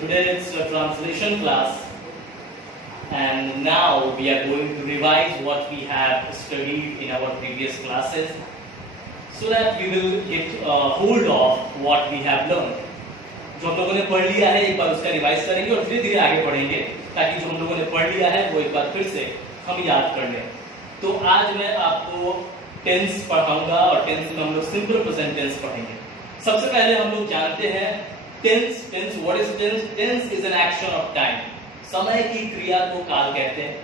today it's a translation class, and now we are going to revise what we have studied in our previous classes, so that we will get hold of what we have learned. जो हम लोगों ने पढ़ लिया है एक बार उसका revise करेंगे और धीरे धीरे आगे बढ़ेंगे, ताकि जो हम लोगों ने पढ़ लिया है वो एक बार फिर से हम याद कर लें। तो आज मैं आपको टेंस पढ़ाऊंगा और टेंस में हम लोग सिंपल प्रेजेंट टेंस पढ़ेंगे। सबसे पहले हम लोग जानते हैं tense. What is tense? Tense is an action of time. समय की क्रिया को काल कहते हैं।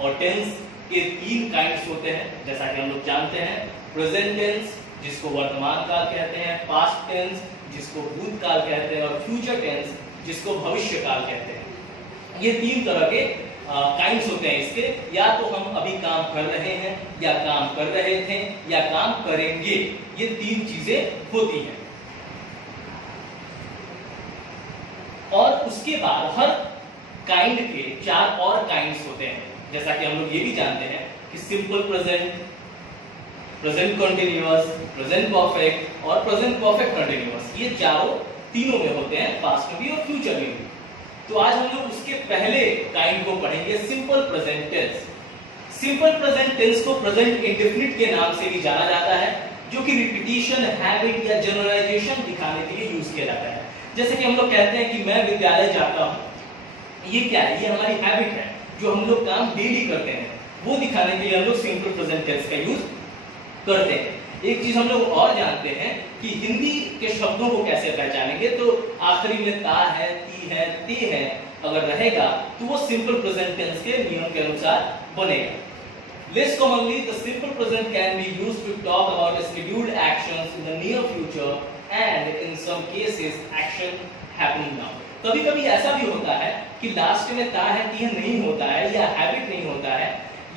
और टेंस के तीन काइंड्स होते हैं, जैसा कि हम लोग जानते हैं। प्रेजेंट टेंस जिसको वर्तमान काल कहते हैं, पास्ट टेंस जिसको भूतकाल कहते हैं, और फ्यूचर टेंस जिसको भविष्य काल कहते हैं। ये तीन तरह के काइंड्स होते हैं इसके। या तो हम अभी काम कर रहे हैं, या काम कर रहे थे, या काम करेंगे। ये तीन चीजें होती हैं। और उसके बाद हर काइंड के चार और काइंड्स होते हैं, जैसा कि हम लोग ये भी जानते हैं कि simple present, present continuous, present perfect और प्रेजेंट परफेक्ट कंटीन्यूअस। ये चारों तीनों में होते हैं, पास्ट में भी और फ्यूचर में भी। तो आज हम लोग उसके पहले काइंड को पढ़ेंगे, simple present tense. Simple present tense को प्रेजेंट इंडेफिनिट के नाम से भी जाना जाता है, जो कि रिपीटिशन, हैबिट या जनरलाइजेशन दिखाने के लिए यूज किया जाता है। जैसे कि हम लोग कहते हैं कि मैं विद्यालय जाता हूं। ये क्या है? ये हमारी हैबिट है, जो हम लोग काम डेली करते हैं। वो दिखाने के लिए हम लोग सिंपल प्रेजेंट टेंस का यूज करते हैं। एक चीज हम लोग और जानते हैं कि हिंदी के शब्दों को कैसे पहचानेंगे। तो आखिरी में ता है, ती है, ते है अगर रहेगा तो वो सिंपल प्रेजेंट टेंस के नियम के अनुसार बनेगा। Less commonly, the simple present can be used to talk about scheduled actions in the near future and in some cases action happening now. कभी-कभी ऐसा भी होता है कि लास्ट में ता है, ती है नहीं होता है या हैबिट नहीं होता है,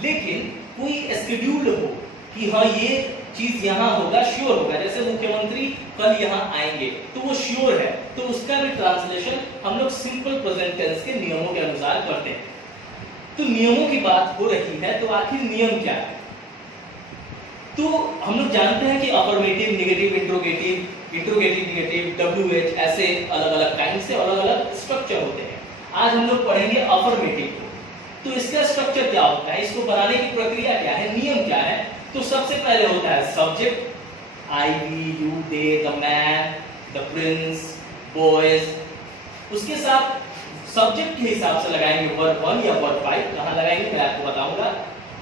लेकिन कोई स्केड्यूल्ड हो कि हाँ ये चीज यहाँ होगा, श्योर होगा। जैसे मुख्यमंत्री कल यहाँ आएंगे तो वो श्योर है, तो उसका भी ट्रांसलेशन हम लोग सिंपल प्रेजेंट टेंस के नियमों के अनुसार करते हैं। तो नियमों की बात हो रही है, तो आखिर नियम क्या है? तो हम लोग जानते हैं कि affirmative, negative, interrogative, negative, WH ऐसे अलग अलग काइंड से अलग अलग स्ट्रक्चर होते हैं। आज हम लोग पढ़ेंगे अफर्मेटिव को। तो इसका स्ट्रक्चर क्या होता है, इसको बनाने की प्रक्रिया क्या है, नियम क्या है? तो सबसे पहले होता है subject, I, we, you, they, the man, the prince, boys। उसके साथ सब्जेक्ट के हिसाब से लगाएंगे वर्ब 1 या वर्ब 5, कहां लगाएंगे मैं आपको बताऊंगा।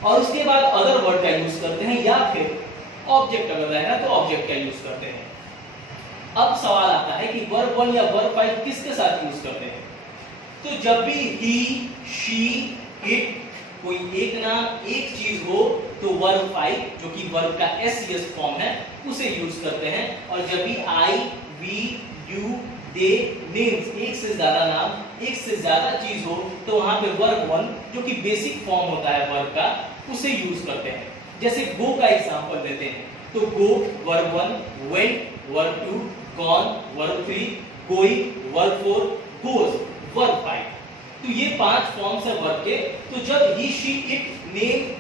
और उसके बाद अदर वर्ड का यूज करते हैं, या फिर ऑब्जेक्ट अगर रहेगा तो ऑब्जेक्ट का यूज करते हैं। अब सवाल आता है कि वर्ब 1 या वर्ब 5 किसके साथ यूज करते हैं? तो जब भी ही, शी, इट, कोई एक नाम, एक चीज हो तो वर्ब 5 जो कि वर्ब का एसईएस फॉर्म है उसे यूज करते हैं। और जब भी आई, वी, यू, दे, नेम्स, एक से ज्यादा नाम, एक से ज्यादा चीज हो तो वहां पे वर्ब 1 जो कि बेसिक फॉर्म होता है वर्ब का, उसे यूज करते हैं। जैसे गो का एग्जांपल लेते हैं, तो go verb 1, went verb 2, gone verb 3, going verb 4, goes verb 5। तो ये 5 फॉर्म्स है वर्ब के। तो जब he, she, it, name,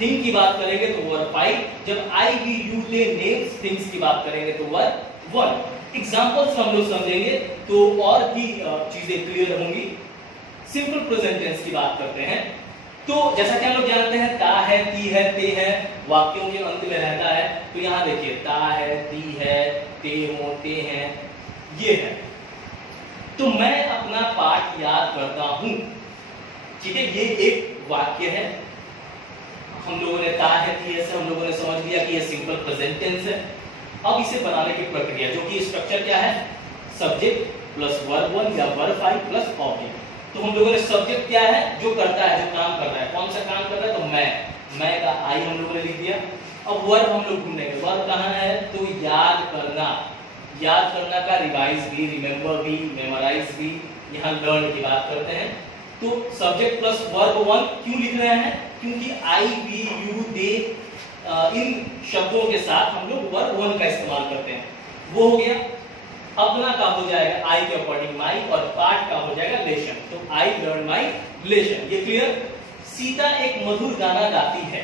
thing की बात करेंगे तो वर्ब 5। जब I, we, you, they, names, things की बात करेंगे तो वर्ब 1। एग्जांपल्स हम लोग समझेंगे तो और भी चीजें क्लियर होंगी। सिंपल प्रेजेंट टेंस की बात करते हैं। तो जैसा कि हम लोग जानते हैं ता है, ती है, ते है वाक्यों के अंत में रहता है। तो यहाँ देखिए ता है, ती है, ते हो, ते हैं, ये है। तो मैं अपना पाठ याद करता हूं, ठीक है, ये एक वाक्य है। हम लोगों ने ता है, ती है से हम लोगों ने समझ लिया कि ये सिंपल प्रेजेंट टेंस है। अब इसे बनाने की प्रक्रिया, जो कि स्ट्रक्चर क्या है, सब्जेक्ट प्लस वर्ब 1 या वर्ब 5 प्लस ऑब्जेक्ट। तो हम लोगों ने सब्जेक्ट क्या है, जो करता है, जो काम कर रहा है, कौन सा काम कर रहा है, तो मैं का आई हम लोगों ने लिख दिया। अब वर्ब हम लोग ढूंढेंगे, वर्ब कहाँ है, तो याद करना। याद करना का रिवाइज भी, रिमेंबर भी, मेमोराइज भी, यहाँ लर्न की बात करते हैं। तो सब्जेक्ट प्लस वर्ब 1 क्यों लिख रहे हैं? क्योंकि आई, वी, यू, दे, इन शब्दों के साथ हम लोग वर्ब 1 का इस्तेमाल करते हैं। वो हो गया। अपना का हो जाएगा आई के अकॉर्डिंग माई, और पार्ट का हो जाएगा लेशन। तो आई लर्न माई लेशन। ये क्लियर? सीता एक मधुर गाना गाती है।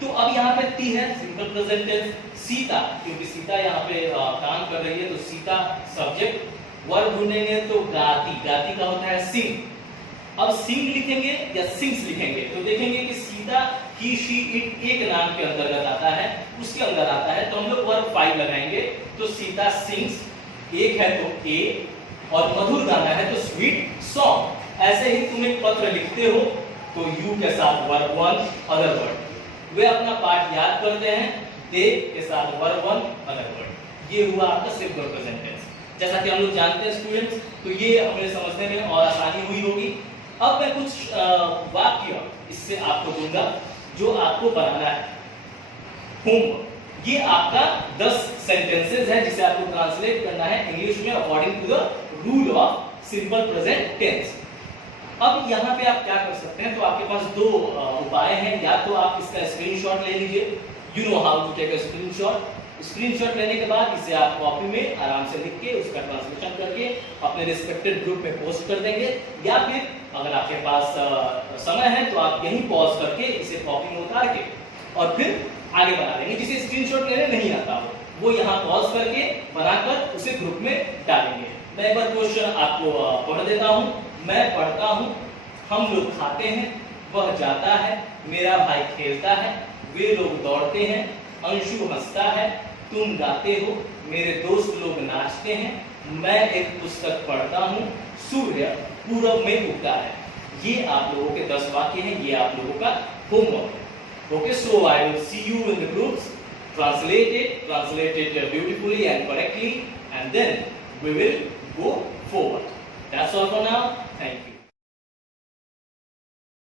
तो अब यहाँ पे ती है, सिंपल प्रेजेंट टेंस। सीता, क्योंकि सीता यहाँ पे काम कर रही है, तो सीता सब्जेक्ट वर्ब ढूंढेंगे तो गाती, गाती का होता है सिंग। अब सिंग लिखेंगे या सिंग्स लिखेंगे तो देखेंगे कि सीता, ही, शी, इट एक नाम के अंतर्गत आता है, उसके अंदर आता है, तो हम लोग वर्ब 5 लगाएंगे। तो सीता सिंग्स, एक है तो ए, और मधुर गाना है तो स्वीट सॉन्ग। ऐसे ही तुम एक पत्र लिखते हो तो यू के साथ वर्ब 1 अदर वर्ड। वे अपना पाठ याद करते हैं, दे के साथ वर्ब 1 अदर वर्ड। ये हुआ आपका सिंपल प्रेजेंट टेंस। जैसा कि हम लोग जानते हैं स्टूडेंट्स, तो ये हमें समझने में और आसानी हुई होगी। अब मैं कुछ वाक्य इससे आपको दूंगा जो आपको बनाना है। होमवर्क, ये आपका 10 सेंटेंसेस है जिसे आपको ट्रांसलेट करना है इंग्लिश में according to the rule of simple present tense. अब यहाँ पे आप क्या कर सकते हैं, तो आपके पास दो उपाय हैं। या तो आप इसका स्क्रीनशॉट ले लीजिए, you know how to take a screenshot. Screenshot लेने के बाद इसे आप कॉपी में आराम से लिख के उसका ट्रांसलेशन करके अपने रिस्पेक्टेड ग्रुप में पोस्ट कर देंगे। या फिर अगर आपके पास समय है तो आप यहीं पॉज करके इसे कॉपी में उतार के और फिर आगे बढ़ा देंगे। जिसे स्क्रीनशॉट लेने नहीं आता हो वो यहाँ पॉज करके बनाकर उसे ग्रुप में डालेंगे। मैं एक बार क्वेश्चन आपको पढ़ देता हूँ। मैं पढ़ता हूँ, हम लोग खाते हैं, वह जाता है, मेरा भाई खेलता है, वे लोग दौड़ते हैं, अंशु हंसता है, तुम गाते हो, मेरे दोस्त लोग नाचते हैं, मैं एक पुस्तक पढ़ता हूँ, सूर्य पूरब में उगता है। ये आप लोगों के 10 वाक्य हैं, ये आप लोगों का होमवर्क है। Okay, so I will see you in the groups, translate it beautifully and correctly, and then we will go forward. That's all for now. Thank you.